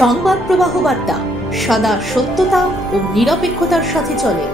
সংবাদ প্রবাহ বার্তা সদা সত্যতা ও নিরপেক্ষতার সাথে চলে।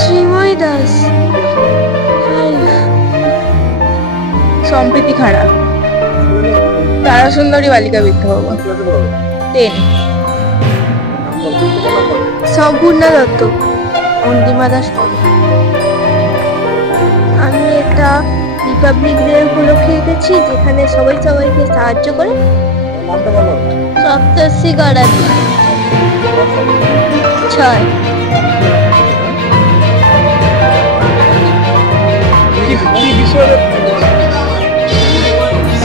শ্রীময় দাস সম্প্রীতি খাড়া তারা সুন্দরী বালিকা বিদ্যাভবন 10 সম্পূর্ণা দত্ত অন্তিমা দাস। আমি এটা রিপাবলিক ডে উপলক্ষে এঁকেছি, যেখানে সবাই সবাইকে সাহায্য করে। সপ্তর্ষি গড়াতে 6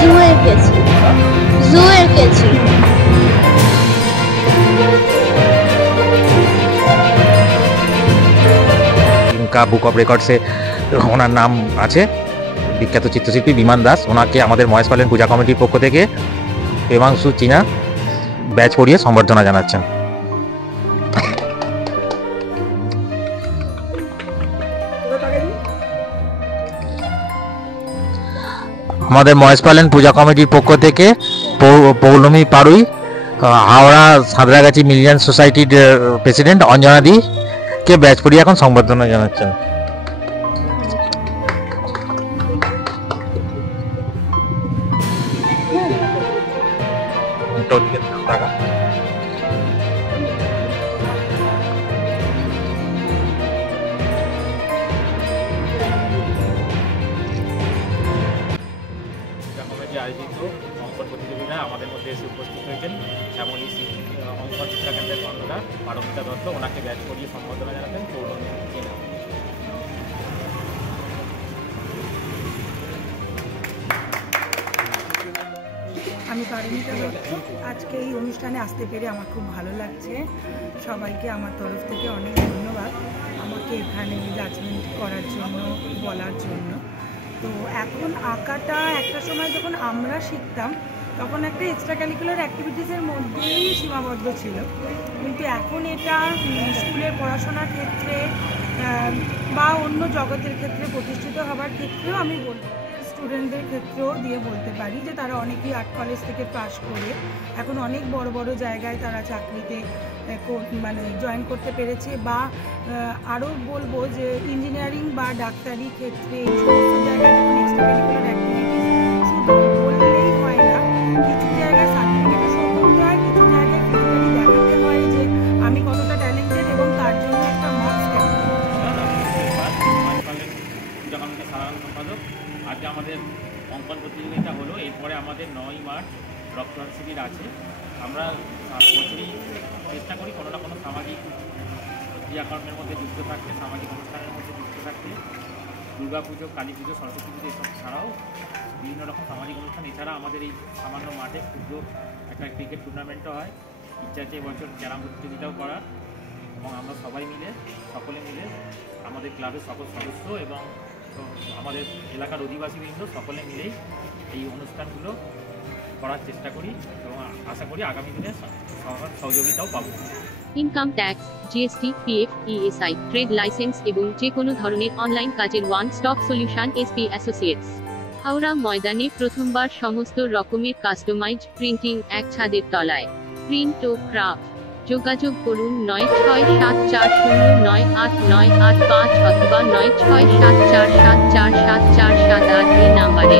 জুয়ের কেছি ইনকা বুক অফ রেকর্ডসে ওনার নাম আছে। বিখ্যাত চিত্রশিল্পী বিমান দাস, ওনাকে আমাদের মহেশ পালেন পূজা কমিটির পক্ষ থেকে প্রেমাংশু চীনা ব্যাচ পরিয়ে সম্বর্ধনা জানাচ্ছেন। আমাদের মহেশ পালেন পূজা কমিটির পক্ষ থেকে পৌলমী পাড়ুই, হাওড়া সাঁতরাগাছি মিলিয়ন সোসাইটির প্রেসিডেন্ট অঞ্জনাদি কে ব্যাচ পরিয়ে এখন সংবর্ধনা জানাচ্ছেন। আয়োজিত অঙ্কন প্রতিযোগিতায় আমাদের মধ্যে এসে উপস্থিত হয়েছেন এমনই অঙ্কন শিক্ষা কেন্দ্রের কর্ণধার পারমিতা দত্ত, ওনাকে ব্যাচ করিয়ে সম্বর্ধনা জানাতেন পৌলমী চীনা। আমি পারমিতা দত্ত। আজকে এই অনুষ্ঠানে আসতে পেরে আমার খুব ভালো লাগছে। সবাইকে আমার তরফ থেকে অনেক ধন্যবাদ আমাকে এখানে জাজমেন্ট করার জন্য, বলার জন্য। তো এখন আঁকাটা একটা সময় যখন আমরা শিখতাম তখন একটা এক্সট্রা ক্যারিকুলার অ্যাক্টিভিটিসের মধ্যেই সীমাবদ্ধ ছিল, কিন্তু এখন এটা স্কুলের পড়াশোনার ক্ষেত্রে বা অন্য জগতের ক্ষেত্রে প্রতিষ্ঠিত হবার ক্ষেত্রেও আমি বলবো, স্টুডেন্টদের ক্ষেত্রেও দিয়ে বলতে পারি যে তারা অনেকেই আর্ট কলেজ থেকে পাশ করে এখন অনেক বড় বড় জায়গায় তারা চাকরিতে মানে জয়েন করতে পেরেছে, বা আরও বলবো যে ইঞ্জিনিয়ারিং বা ডাক্তারি ক্ষেত্রে এই সমস্ত জায়গায় যখন এক্সট্রা ক্যারিকুলার অ্যাক্টিভিটিস শুধু বললেই হয় না, কিছু জায়গায় সার্টিফিকেটও শো করতে হয়, কিছু জায়গায় ফিজিক্যালি দেখাতে হয় যে আমি কতটা ট্যালেন্টেড, এবং তার জন্য একটা মার্কস দেওয়া। সাধারণ সম্পাদক, আজকে আমাদের অঙ্কন প্রতিযোগিতা হলো, এরপরে আমাদের 9 মার্চ রক্তদান শিবির আছে। আমরা বছরই চেষ্টা করি কোনো না কোনো সামাজিক ক্রিয়াকর্মের মধ্যে যুক্ত থাকতে, সামাজিক অনুষ্ঠানের মধ্যে যুক্ত থাকতে। দুর্গা পুজো, কালী পুজো, সরস্বতী পুজো এসব ছাড়াও বিভিন্ন রকম সামাজিক অনুষ্ঠান। এছাড়া আমাদের এই সামান্য মাঠে ক্ষুদ্র একটা ক্রিকেট টুর্নামেন্টও হয়। ইচ্ছা আছে এবছর ক্যারাম প্রতিযোগিতাও করার, এবং আমরা সবাই মিলে, সকলে মিলে আমাদের ক্লাবের সকল সদস্য এবং আমাদের এলাকার অধিবাসীবৃন্দ সকলে মিলেই এই অনুষ্ঠানগুলো করার চেষ্টা করি, এবং আশা করি আগামী দিনে সহযোগিতাও পাবো। Income tax, GST, PF, ESI, trade licence এবং যে কোনো ধরনের অনলাইন কাজের one stop solution SP associates. Howrah ময়দানে প্রথমবার সমস্ত রকমের কাস্টমাইজড প্রিন্টিং এক ছাদের তলায়। প্রিন্ট ও ক্রাফট। যোগাযোগ করুন 9674098985 অথবা 9674747478 এই নাম্বারে।